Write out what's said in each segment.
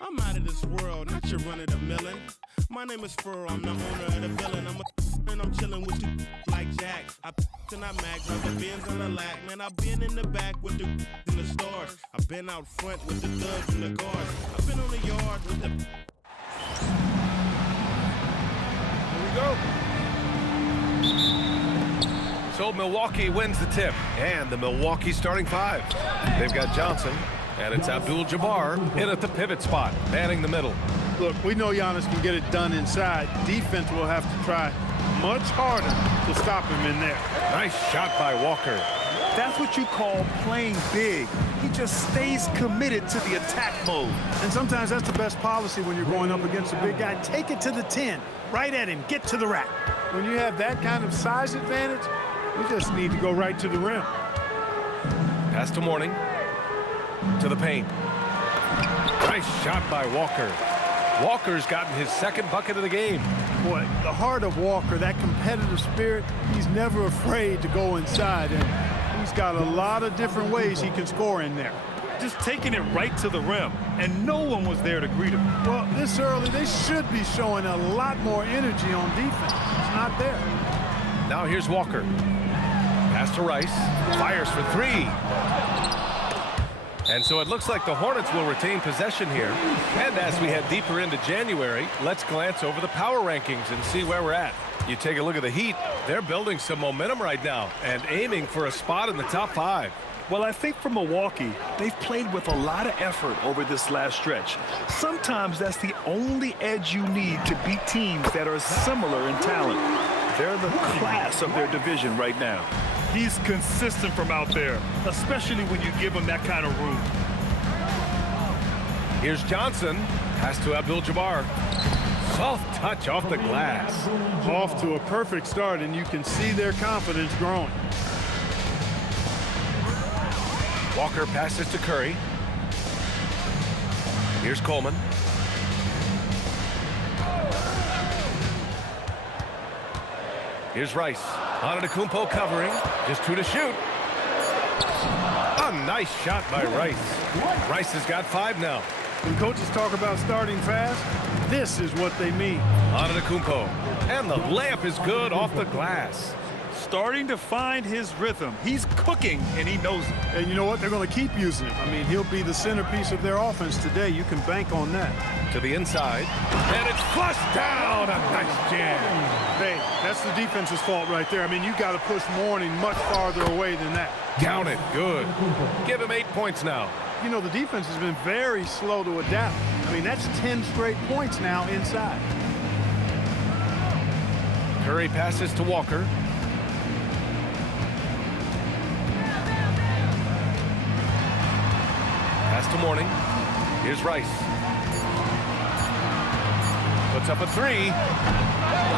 I'm out of this world, not your run-of-the-millin'. My name is Furrow, I'm the owner of the villain. And I'm chillin' with you like Jack. I and I mag, drive the Benz on the lack. Man, I've been in the back with the in the stores. I've been out front with the thugs and the guards. I've been on the yard with the... Here we go. So Milwaukee wins the tip, and the Milwaukee starting five. They've got Johnson, and it's Abdul Jabbar in at the pivot spot, manning the middle. Look, we know Giannis can get it done inside. Defense will have to try much harder to stop him in there. Nice shot by Walker. That's what you call playing big. He just stays committed to the attack mode. And sometimes that's the best policy when you're going up against a big guy. Take it to the 10. Right at him. Get to the rack. When you have that kind of size advantage, you just need to go right to the rim. Pass to Mourning. To the paint. Nice shot by Walker. Walker's gotten his second bucket of the game. Boy, the heart of Walker, that competitive spirit, he's never afraid to go inside. And he's got a lot of different ways he can score in there. Just taking it right to the rim, and no one was there to greet him. Well, this early, they should be showing a lot more energy on defense. It's not there. Now here's Walker. Pass to Rice. Fires for three. And so it looks like the Hornets will retain possession here. And as we head deeper into January, let's glance over the power rankings and see where we're at. You take a look at the Heat. They're building some momentum right now and aiming for a spot in the top 5. Well, I think for Milwaukee, they've played with a lot of effort over this last stretch. Sometimes that's the only edge you need to beat teams that are similar in talent. They're the class of their division right now. He's consistent from out there, especially when you give him that kind of room. Here's Johnson. Pass to Abdul Jabbar. Soft touch off the glass. Off to a perfect start, and you can see their confidence growing. Walker passes to Curry. Here's Coleman. Here's Rice. Antetokounmpo covering. Just 2 to shoot. A nice shot by Rice. Rice has got 5 now. When coaches talk about starting fast, this is what they mean. Antetokounmpo. And the layup is good off the glass. Starting to find his rhythm. He's cooking, and he knows it. And you know what? They're going to keep using him. I mean, he'll be the centerpiece of their offense today. You can bank on that. To the inside. And it's flushed down. A nice jam. Hey, that's the defense's fault right there. I mean, you got to push Mourning much farther away than that. Down it. Good. Give him 8 points now. You know, the defense has been very slow to adapt. I mean, that's 10 straight points now inside. Curry passes to Walker. Pass to Mourning. Here's Rice. Puts up a 3.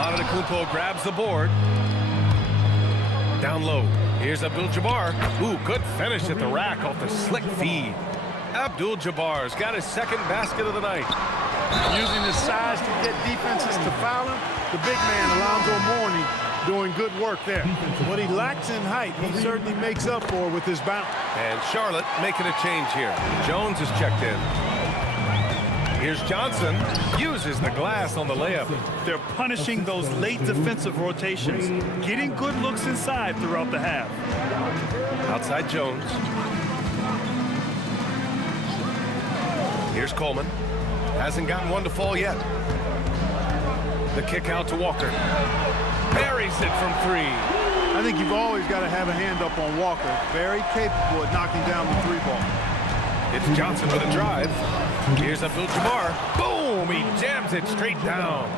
Antetokounmpo grabs the board. Down low. Here's Abdul Jabbar. Ooh, good finish at the rack off the slick feed. Abdul Jabbar's got his second basket of the night. Using his size to get defenses to foul him. The big man, Alonzo Mourning, doing good work there. What he lacks in height, he certainly makes up for with his bounce. And Charlotte making a change here. Jones is checked in. Here's Johnson. Uses the glass on the layup. They're punishing those late defensive rotations, getting good looks inside throughout the half. Outside Jones. Here's Coleman. Hasn't gotten one to fall yet. The kick out to Walker. Buries it from 3. I think you've always got to have a hand up on Walker. Very capable at knocking down the 3 ball. It's Johnson with a drive. Here's Abdul Jabbar. Boom! He jams it straight down.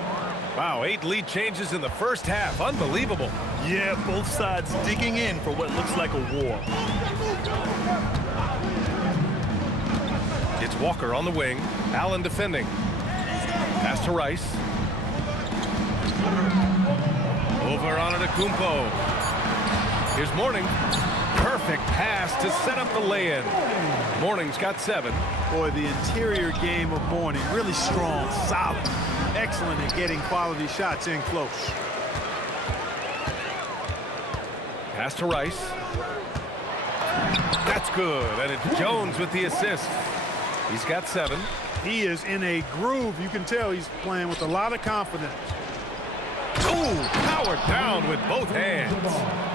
Wow, 8 lead changes in the first half. Unbelievable. Yeah, both sides digging in for what looks like a war. It's Walker on the wing. Allen defending. Pass to Rice. Over Antetokounmpo. Here's Mourning. Perfect pass to set up the lay-in. Mourning's got 7. Boy, the interior game of Mourning, really strong, solid. excellent at getting quality shots in close. Pass to Rice. That's good, and it's Jones with the assist. He's got 7. He is in a groove. You can tell he's playing with a lot of confidence. Oh, powered down with both hands.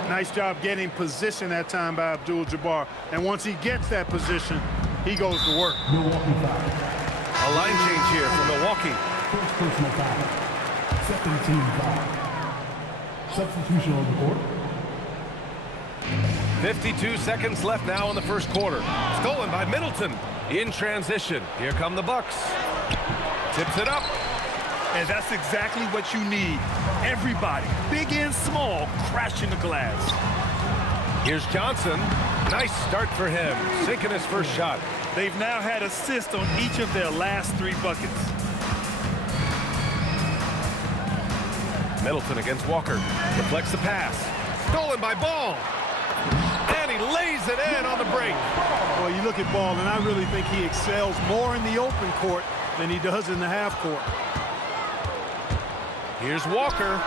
Nice job getting position that time by Abdul Jabbar. And once he gets that position, he goes to work. A line change here for Milwaukee. First personal foul. Second team foul. Substitution on the court. 52 seconds left now in the first quarter. Stolen by Middleton. In transition. Here come the Bucks. Tips it up. And that's exactly what you need. Everybody, big and small, crashing the glass. Here's Johnson. Nice start for him. Sinking his first shot. They've now had assists on each of their last 3 buckets. Middleton against Walker. Deflects the pass. Stolen by Ball. And he lays it in on the break. Well, you look at Ball, and I really think he excels more in the open court than he does in the half court. Here's Walker.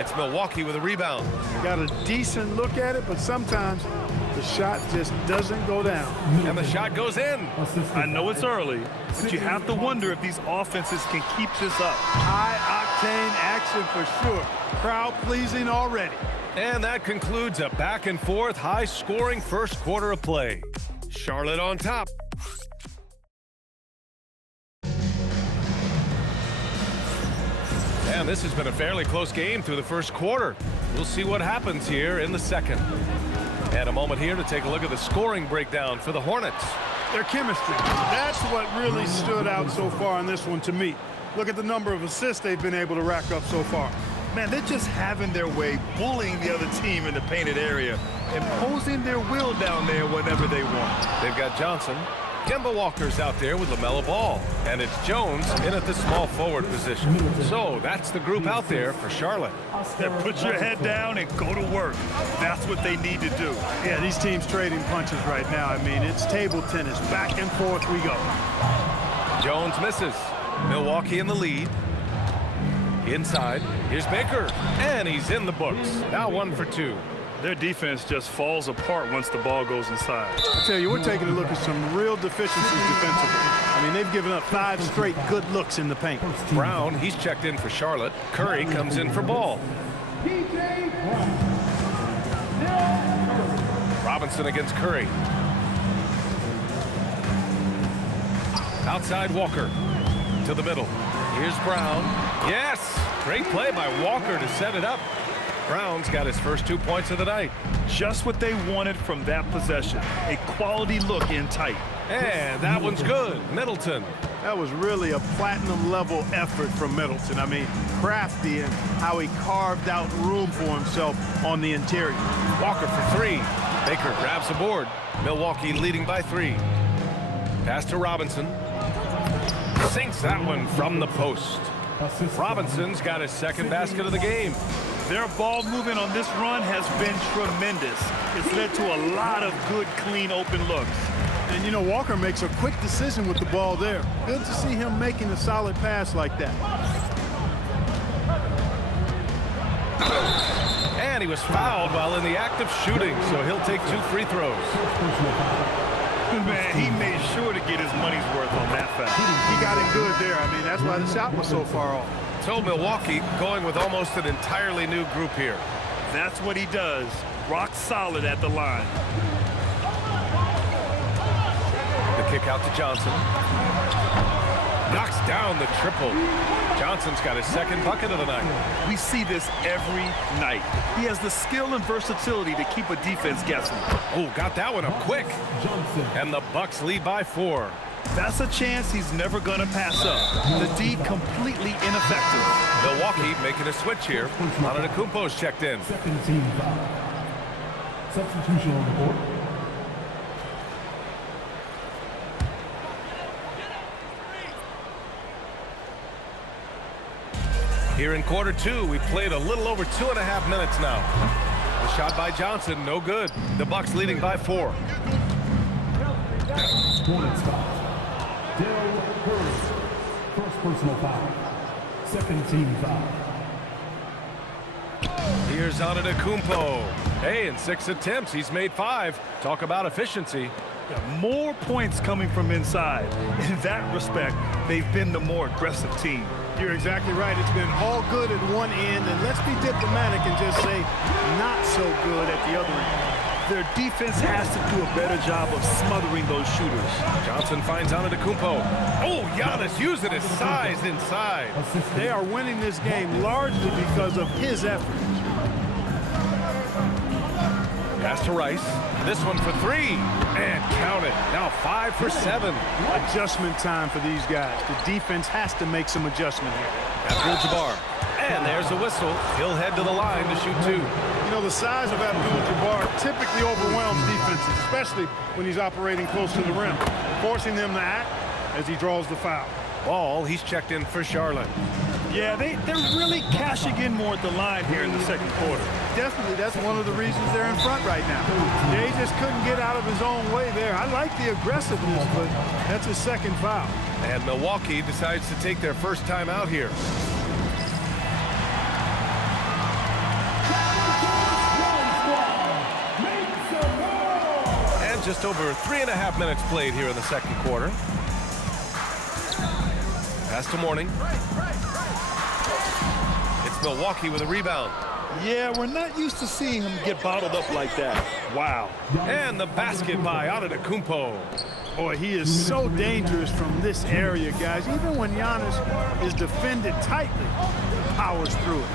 It's Milwaukee with a rebound. Got a decent look at it, but sometimes the shot just doesn't go down. And the shot goes in. I know it's early, but you have to wonder if these offenses can keep this up. High-octane action for sure. Crowd-pleasing already. And that concludes a back-and-forth, high-scoring first quarter of play. Charlotte on top. And this has been a fairly close game through the first quarter. We'll see what happens here in the second. And a moment here to take a look at the scoring breakdown for the Hornets. Their chemistry. That's what really stood out so far in this one to me. Look at the number of assists they've been able to rack up so far. Man, they're just having their way, bullying the other team in the painted area, imposing their will down there whenever they want. They've got Johnson. Kemba Walker's out there with LaMelo Ball. And it's Jones in at the small forward position. So that's the group out there for Charlotte. Then put your head down and go to work. That's what they need to do. Yeah, these teams trading punches right now. I mean, it's table tennis. Back and forth we go. Jones misses. Milwaukee in the lead. Inside, here's Baker, and he's in the books. Now 1 for 2. Their defense just falls apart once the ball goes inside. I tell you, we're taking a look at some real deficiencies defensively. I mean, they've given up 5 straight good looks in the paint. Brown, he's checked in for Charlotte. Curry comes in for Ball. Robinson against Curry. Outside Walker to the middle. Here's Brown. Yes! Great play by Walker to set it up. Brown's got his first 2 points of the night. Just what they wanted from that possession. A quality look in tight. And that one's good. Middleton. That was really a platinum-level effort from Middleton. I mean, crafty in how he carved out room for himself on the interior. Walker for 3. Baker grabs the board. Milwaukee leading by 3. Pass to Robinson. Sinks that one from the post. Robinson's got his second basket of the game. Their ball movement on this run has been tremendous. It's led to a lot of good, clean, open looks. And, you know, Walker makes a quick decision with the ball there. Good to see him making a solid pass like that. And he was fouled while in the act of shooting, so he'll take 2 free throws. Man, he made sure to get his money's worth on that foul. He got it good there. I mean, that's why the shot was so far off. So Milwaukee going with almost an entirely new group here. That's what he does. Rock solid at the line. The kick out to Johnson. Knocks down the triple. Johnson's got his second bucket of the night. We see this every night. He has the skill and versatility to keep a defense guessing. Oh, got that one up quick. And the Bucks lead by 4. That's a chance he's never going to pass up. The D completely ineffective. Milwaukee making a switch here. Antetokounmpo's checked in. Second team foul. Substitution on the court. Here in quarter 2, we played a little over 2.5 minutes now. The shot by Johnson, no good. The Bucks leading by 4. Hornets foul. Dell, Khris. First personal foul. Second team foul. Here's Antetokounmpo. Hey, in 6 attempts, he's made 5. Talk about efficiency. Yeah, more points coming from inside. In that respect, they've been the more aggressive team. You're exactly right. It's been all good at one end, and let's be diplomatic and just say not so good at the other end. Their defense has to do a better job of smothering those shooters. Johnson finds Antetokounmpo. Oh, Giannis using his size inside. They are winning this game largely because of his effort. Pass to Rice. This one for 3. And count it. Now 5 for 7. Adjustment time for these guys. The defense has to make some adjustment here. Abdul Jabbar. And there's the whistle. He'll head to the line to shoot 2. You know, the size of Abdul Jabbar typically overwhelms defenses, especially when he's operating close to the rim, forcing them to act as he draws the foul. Ball, he's checked in for Charlotte. Yeah, they're really cashing in more at the line here in the second quarter. Definitely, that's one of the reasons they're in front right now. They just couldn't get out of his own way there. I like the aggressiveness, but that's his second foul. And Milwaukee decides to take their first time out here. And just over 3.5 minutes played here in the second quarter. Pass to Mourning. It's Milwaukee with a rebound. Yeah, we're not used to seeing him get bottled up like that. Wow. And the basket by Antetokounmpo. Boy, he is so dangerous from this area, guys. Even when Giannis is defended tightly, he powers through it.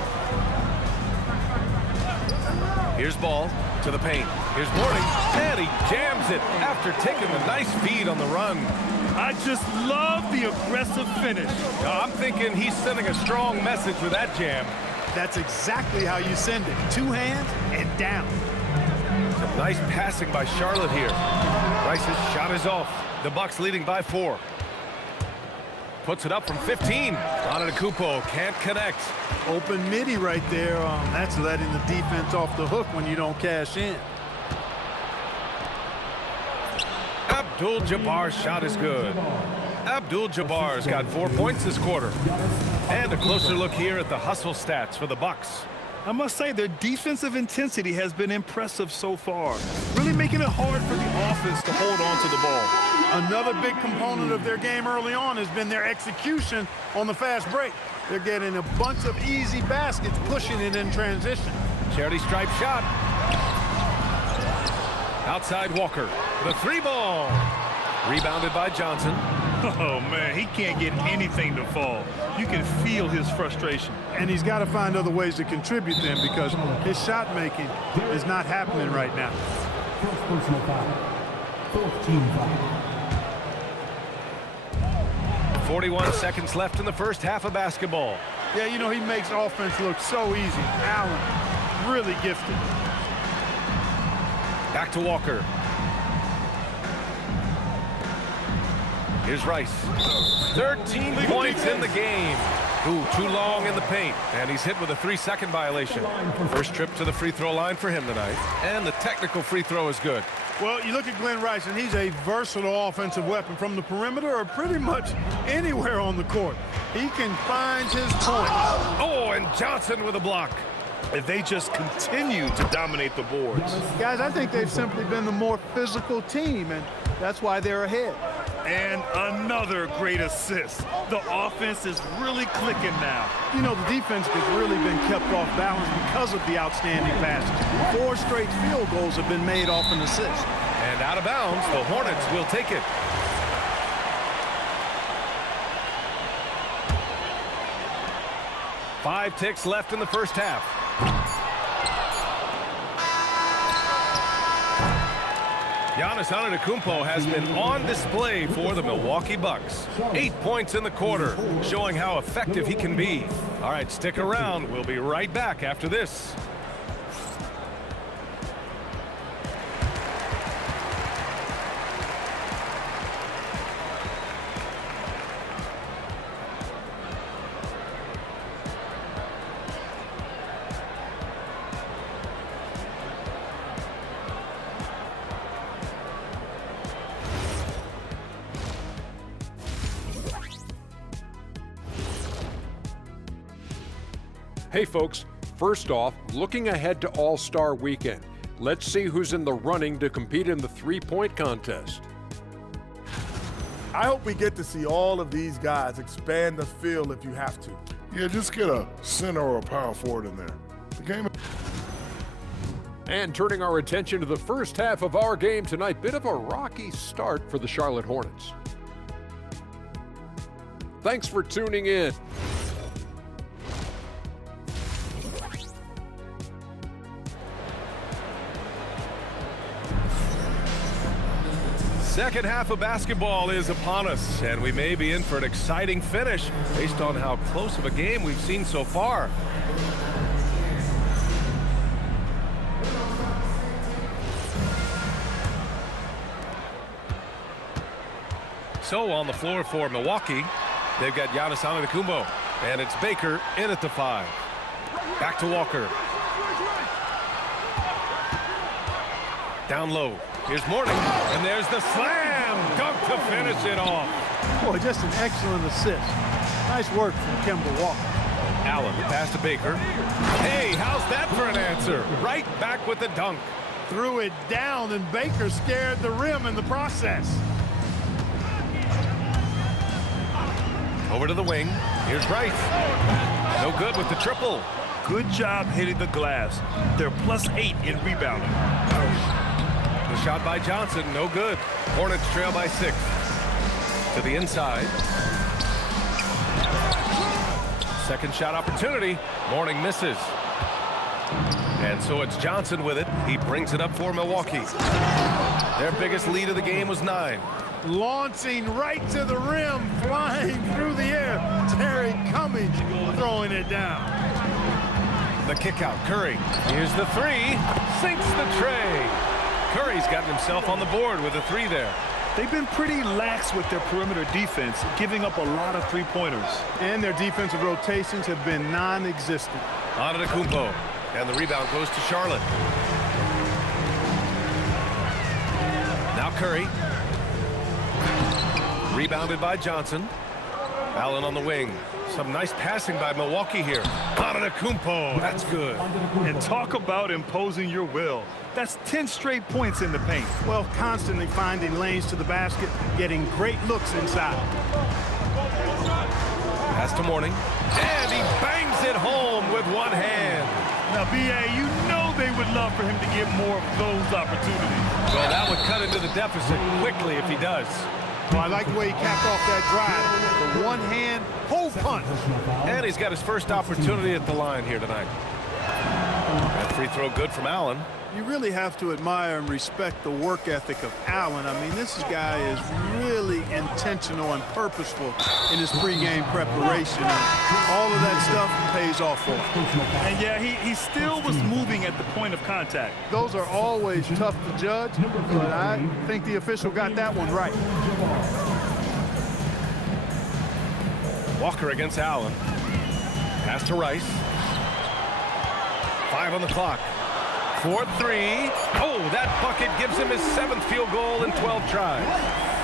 Here's Ball to the paint. Here's Mourning, and he jams it after taking a nice feed on the run. I just love the aggressive finish. I'm thinking he's sending a strong message with that jam. That's exactly how you send it. 2 hands and down. Some nice passing by Charlotte here. Rice's shot is off. The Bucks leading by 4. Puts it up from 15. Antetokounmpo can't connect. Open midi right there. That's letting the defense off the hook when you don't cash in. Abdul Jabbar's shot is good. Abdul Jabbar's got 4 points this quarter. And a closer look here at the hustle stats for the Bucks. I must say their defensive intensity has been impressive so far, really making it hard for the offense to hold on to the ball. Another big component of their game early on has been their execution on the fast break. They're getting a bunch of easy baskets, pushing it in transition. Charity stripe shot. Outside Walker. The 3 ball. Rebounded by Johnson. Oh, man, he can't get anything to fall. You can feel his frustration. And he's got to find other ways to contribute then, because his shot making is not happening right now. First personal foul. Fourth team foul. 41 seconds left in the first half of basketball. Yeah, you know, he makes offense look so easy. Allen, really gifted. Back to Walker. Here's Rice. 13 points in the game. Ooh, too long in the paint. And he's hit with a 3-second violation. First trip to the free throw line for him tonight. And the technical free throw is good. Well, you look at Glen Rice, and he's a versatile offensive weapon from the perimeter or pretty much anywhere on the court. He can find his point. Oh, and Johnson with a block. If they just continue to dominate the boards. Guys, I think they've simply been the more physical team, and that's why they're ahead. And another great assist. The offense is really clicking now. You know, the defense has really been kept off balance because of the outstanding passes. 4 straight field goals have been made off an assist. And out of bounds, the Hornets will take it. Five ticks left in the first half. Giannis Antetokounmpo has been on display for the Milwaukee Bucks. 8 points in the quarter, showing how effective he can be. All right, stick around. We'll be right back after this. Hey folks, first off, looking ahead to All-Star Weekend. Let's see who's in the running to compete in the three-point contest. I hope we get to see all of these guys expand the field if you have to. Yeah, just get a center or a power forward in there. The game. And turning our attention to the first half of our game tonight, bit of a rocky start for the Charlotte Hornets. Thanks for tuning in. Second half of basketball is upon us, and we may be in for an exciting finish based on how close of a game we've seen so far. So on the floor for Milwaukee, they've got Giannis Antetokounmpo, and it's Baker in at the 5. Back to Walker. Down low. Here's Mourning, and there's the slam dunk to finish it off. Boy, just an excellent assist. Nice work from Kemba Walker. Allen, the pass to Baker. Hey, how's that for an answer? Right back with the dunk. Threw it down, and Baker scared the rim in the process. Over to the wing. Here's Rice. No good with the triple. Good job hitting the glass. They're +8 in rebounding. The shot by Johnson, no good. Hornets trail by 6. To the inside. Second shot opportunity. Mourning misses. And so it's Johnson with it. He brings it up for Milwaukee. Their biggest lead of the game was 9. Launching right to the rim, flying through the air. Derrick Cummings throwing it down. The kick out, Curry. Here's the 3. Sinks the tray. Curry's gotten himself on the board with a 3 there. They've been pretty lax with their perimeter defense, giving up a lot of three-pointers. And their defensive rotations have been non-existent. Antetokounmpo, and the rebound goes to Charlotte. Now Curry. Rebounded by Johnson. Allen on the wing. Some nice passing by Milwaukee here. Antetokounmpo, that's good. And talk about imposing your will. That's 10 straight points in the paint. Well, constantly finding lanes to the basket, getting great looks inside. Pass to Mourning. And he bangs it home with one hand. Now, B.A., you know they would love for him to get more of those opportunities. Well, that would cut into the deficit quickly if he does. Well, I like the way he capped off that drive. The one-hand hole punch. And he's got his first opportunity at the line here tonight. That free throw good from Allen. You really have to admire and respect the work ethic of Allen. I mean, this guy is really intentional and purposeful in his pregame preparation. And all of that stuff pays off for him. And yeah, he still was moving at the point of contact. Those are always tough to judge, but I think the official got that one right. Walker against Allen. Pass to Rice. 5 on the clock. 4-3. Oh, that bucket gives him his 7th field goal in 12 tries.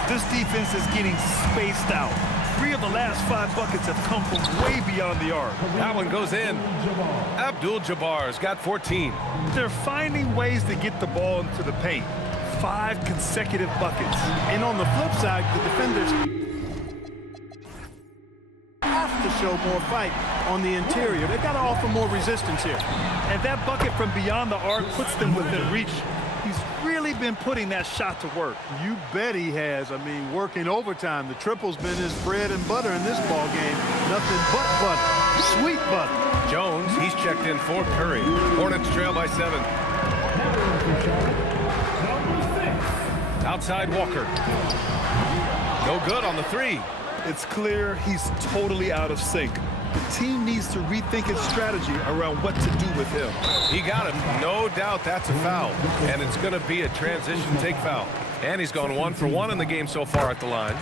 This defense is getting spaced out. 3 of the last 5 buckets have come from way beyond the arc. That one goes in. Abdul Jabbar's got 14. They're finding ways to get the ball into the paint. 5 consecutive buckets. And on the flip side, the defenders have to show more fight on the interior. They've got to offer more resistance here. And that bucket from beyond the arc puts them within reach. He's really been putting that shot to work. You bet he has. I mean, working overtime. The triple's been his bread and butter in this ball game. Nothing but butter. Sweet butter. Jones, he's checked in for Curry. Hornets trail by 7. Outside Walker. No good on the 3. It's clear he's totally out of sync. The team needs to rethink its strategy around what to do with him. He got him. No doubt that's a foul. And it's going to be a transition take foul. And he's gone 1 for 1 in the game so far at the line.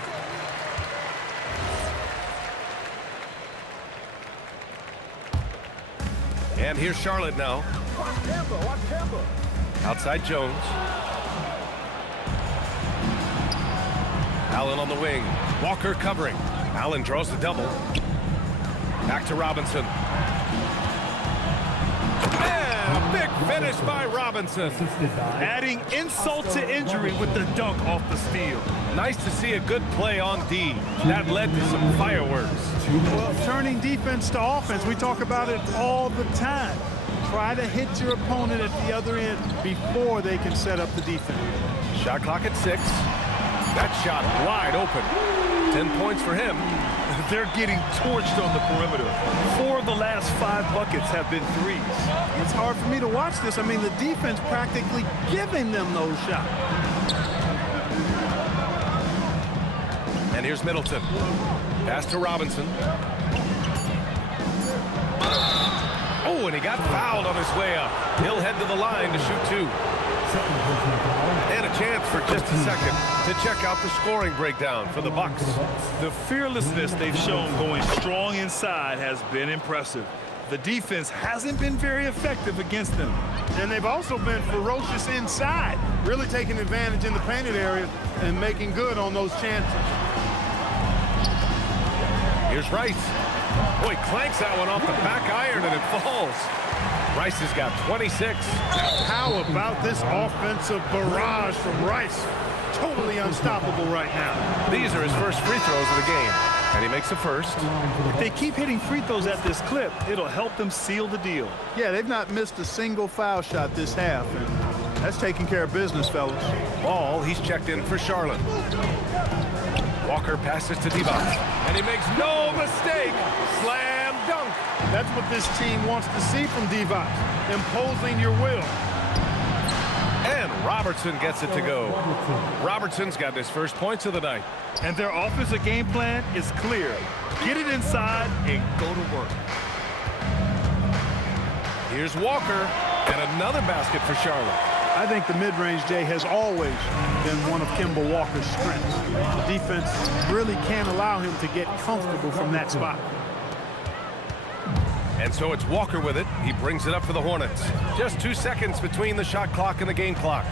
And here's Charlotte now. Outside Jones. Allen on the wing. Walker covering. Allen draws the double. Back to Robinson. Big finish by Robinson. Adding insult to injury with the dunk off the steal. Nice to see a good play on D. That led to some fireworks. Well, turning defense to offense, we talk about it all the time. Try to hit your opponent at the other end before they can set up the defense. Shot clock at 6. That shot wide open. 10 points for him. They're getting torched on the perimeter. 4 of the last 5 buckets have been threes. It's hard for me to watch this. I mean, the defense practically giving them those shots. And here's Middleton. Pass to Robinson. Oh, and he got fouled on his way up. He'll head to the line to shoot 2. And a chance for just a second to check out the scoring breakdown for the Bucks. The fearlessness they've shown going strong inside has been impressive. The defense hasn't been very effective against them. And they've also been ferocious inside, really taking advantage in the painted area and making good on those chances. Here's Rice. Boy, clanks that one off the back iron and it falls. Rice has got 26. How about this offensive barrage from Rice? Totally unstoppable right now. These are his first free throws of the game. And he makes the first. If they keep hitting free throws at this clip, it'll help them seal the deal. Yeah, they've not missed a single foul shot this half. And that's taking care of business, fellas. Ball, he's checked in for Charlotte. Walker passes to Divac. And he makes no mistake. Slam dunk. That's what this team wants to see from Divac, imposing your will. And Robertson gets it to go. Robertson's got his first points of the night. And their offensive game plan is clear. Get it inside and go to work. Here's Walker, and another basket for Charlotte. I think the mid-range, Jay, has always been one of Kemba Walker's strengths. The defense really can't allow him to get comfortable from that spot. And so it's Walker with it. He brings it up for the Hornets. Just 2 seconds between the shot clock and the game clock.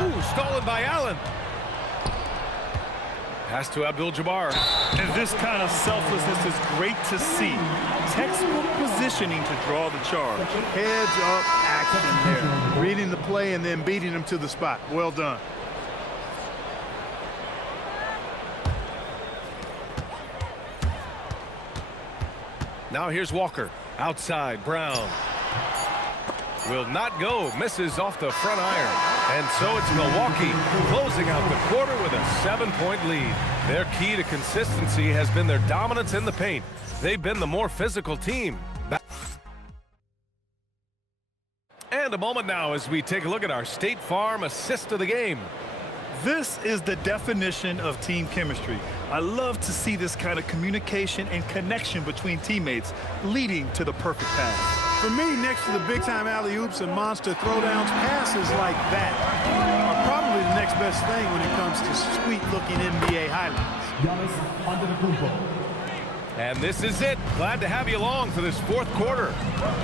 Ooh, stolen by Allen. Pass to Abdul Jabbar. And this kind of selflessness is great to see. Textbook positioning to draw the charge. Heads up action there. Reading the play and then beating him to the spot. Well done. Now here's Walker. Outside, Brown. Will not go. Misses off the front iron. And so it's Milwaukee closing out the quarter with a 7-point lead. Their key to consistency has been their dominance in the paint. They've been the more physical team. And a moment now as we take a look at our State Farm assist of the game. This is the definition of team chemistry. I love to see this kind of communication and connection between teammates leading to the perfect pass. For me, next to the big-time alley-oops and monster throwdowns, passes like that are probably the next best thing when it comes to sweet-looking NBA highlights. Giannis Antetokounmpo. And this is it. Glad to have you along for this fourth quarter.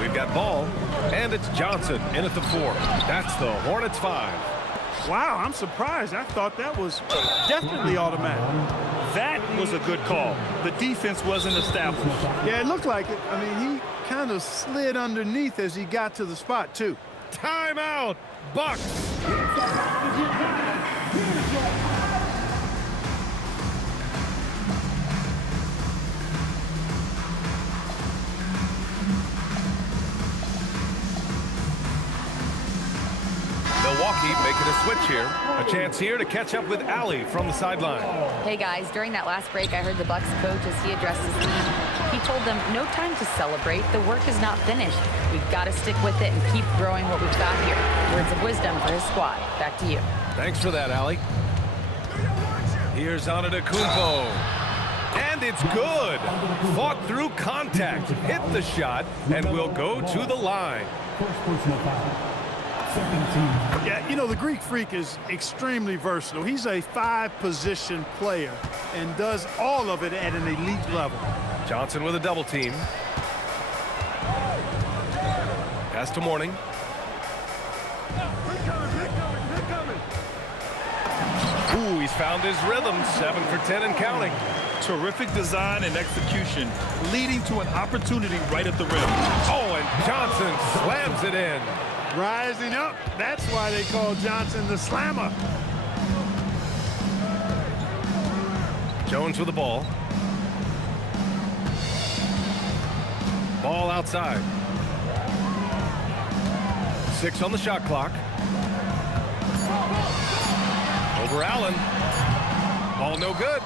We've got ball, and it's Johnson in at the 4. That's the Hornets 5. Wow, I'm surprised. I thought that was definitely automatic. That was a good call. The defense wasn't established. Yeah, it looked like it. I mean, he kind of slid underneath as he got to the spot, too. Timeout, Bucks. Milwaukee making a switch here. A chance here to catch up with Allie from the sideline. Hey guys, during that last break, I heard the Bucks coach as he addressed his team. He told them, no time to celebrate. The work is not finished. We've got to stick with it and keep growing what we've got here. Words of wisdom for his squad. Back to you. Thanks for that, Allie. Here's Antetokounmpo. And it's good. Fought through contact, hit the shot, and will go to the line. First personal foul. Second team. Yeah, you know, the Greek Freak is extremely versatile. He's a 5-position player and does all of it at an elite level. Johnson with a double team. Pass to Mourning. Ooh, he's found his rhythm. 7 for 10 and counting. Terrific design and execution, leading to an opportunity right at the rim. Oh, and Johnson slams it in. Rising up. That's why they call Johnson the slammer. Jones with the ball. Ball outside. 6 on the shot clock. Over Allen. Ball no good.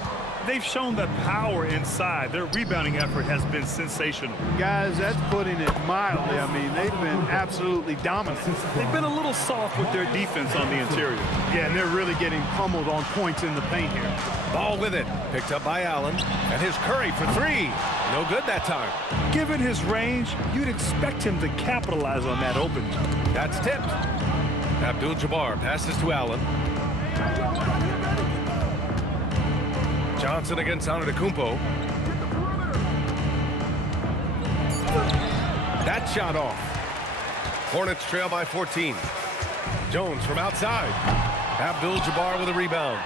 They've shown that power inside. Their rebounding effort has been sensational. Guys, that's putting it mildly. I mean, they've been absolutely dominant. They've been a little soft with their defense on the interior. Yeah, and they're really getting pummeled on points in the paint here. Ball with it. Picked up by Allen. And his Curry for 3. No good that time. Given his range, you'd expect him to capitalize on that opening. That's tipped. Abdul Jabbar passes to Allen. Johnson against Antetokounmpo. That shot off. Hornets trail by 14. Jones from outside. Abdul Jabbar with a rebound.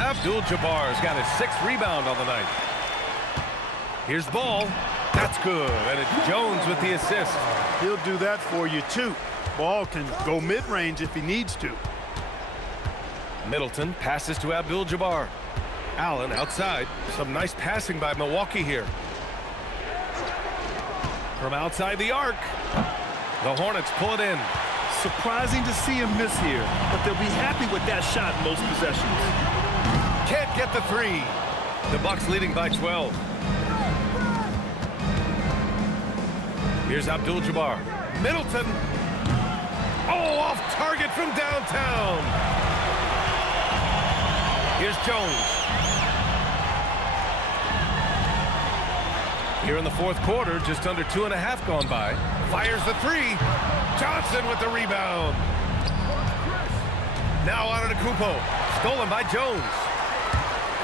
Abdul Jabbar's got his 6th rebound on the night. Here's the ball. That's good. And it's Jones with the assist. He'll do that for you, too. Ball can go mid-range if he needs to. Middleton passes to Abdul Jabbar. Allen outside. Some nice passing by Milwaukee here. From outside the arc. The Hornets pull it in. Surprising to see him miss here, but they'll be happy with that shot most possessions. Can't get the 3. The Bucks leading by 12. Here's Abdul Jabbar. Middleton. Oh, off target from downtown. Here's Jones. Here in the 4th quarter, just under 2.5 gone by. Fires the 3. Johnson with the rebound. Now Antetokounmpo. Stolen by Jones.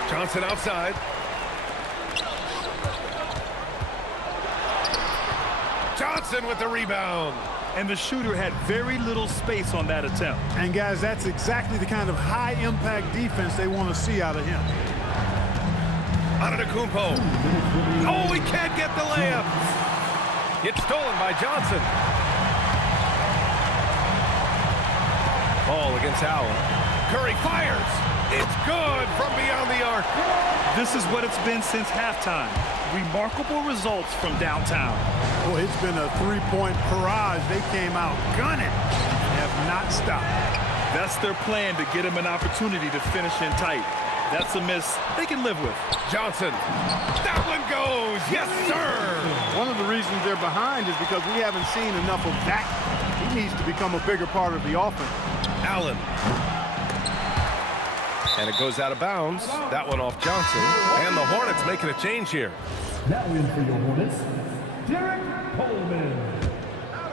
Johnson outside. Johnson with the rebound. And the shooter had very little space on that attempt. And, guys, that's exactly the kind of high-impact defense they want to see out of him. Antetokounmpo. Oh, he can't get the layup. It's stolen by Johnson. Ball against Allen. Curry fires. It's good from beyond the arc. This is what it's been since halftime. Remarkable results from downtown. Boy, it's been a 3-point barrage. They came out gunning and have not stopped. That's their plan to get him an opportunity to finish in tight. That's a miss they can live with. Johnson. That one goes. Yes, sir. One of the reasons they're behind is because we haven't seen enough of that. He needs to become a bigger part of the offense. Allen. And it goes out of bounds. That one off Johnson. And the Hornets making a change here. Now in for your Hornets, Derrick, Coleman,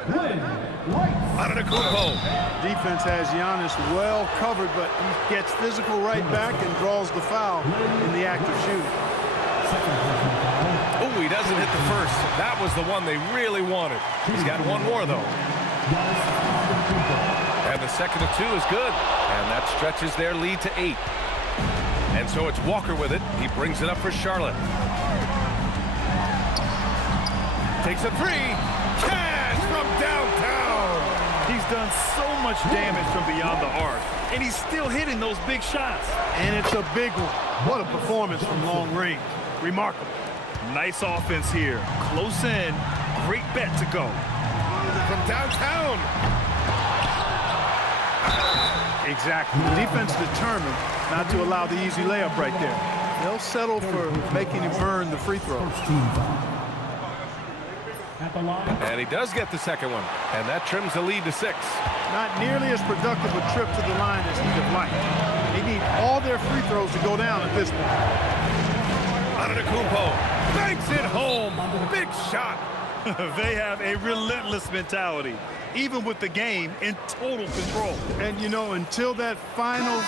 Glen, Antetokounmpo. Defense has Giannis well covered, but he gets physical right back and draws the foul in the act of shooting. Oh, he doesn't hit the first. That was the one they really wanted. He's got one more, though. And the second of 2 is good. And that stretches their lead to 8. And so it's Walker with it. He brings it up for Charlotte. Takes a 3. Cash from downtown. He's done so much damage from beyond the arc, and he's still hitting those big shots. And it's a big one. What a performance from long range. Remarkable. Nice offense here. Close in. Great bet to go. From downtown. Exactly. The defense determined not to allow the easy layup right there. They'll settle for making him earn the free throw. And he does get the second one. And that trims the lead to 6. Not nearly as productive a trip to the line as he'd have liked. They need all their free throws to go down at this point. Antetokounmpo banks it home. Big shot. They have a relentless mentality, even with the game in total control. And, you know, until that final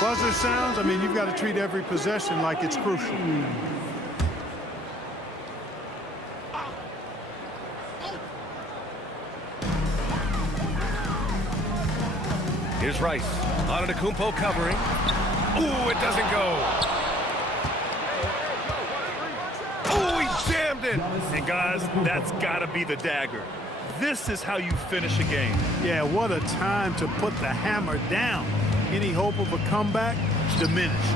buzzer sounds, I mean, you've got to treat every possession like it's crucial. Here's Rice. Antetokounmpo covering. Ooh, it doesn't go. in. And guys, that's got to be the dagger. This is how you finish a game. Yeah, what a time to put the hammer down. Any hope of a comeback? Diminished.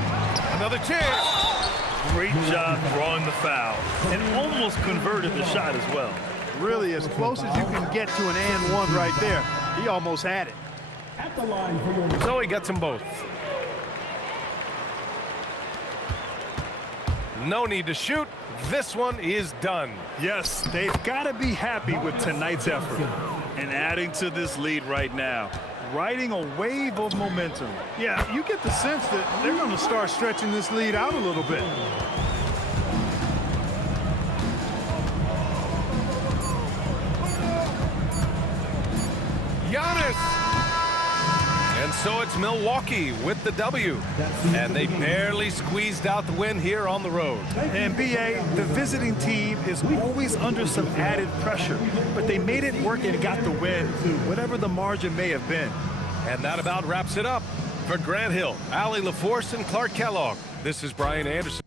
Another chance. Great job drawing the foul. And almost converted the shot as well. Really as close as you can get to an and one right there. He almost had it. At the line for your So he gets them both. No need to shoot. This one is done. Yes, they've got to be happy with tonight's effort. And adding to this lead right now, riding a wave of momentum. Yeah, you get the sense that they're going to start stretching this lead out a little bit. Giannis! And so it's Milwaukee with the W. And they barely squeezed out the win here on the road. And BA, the visiting team is always under some added pressure, but they made it work and got the win, whatever the margin may have been. And that about wraps it up. For Grant Hill, Allie LaForce, and Clark Kellogg, this is Brian Anderson.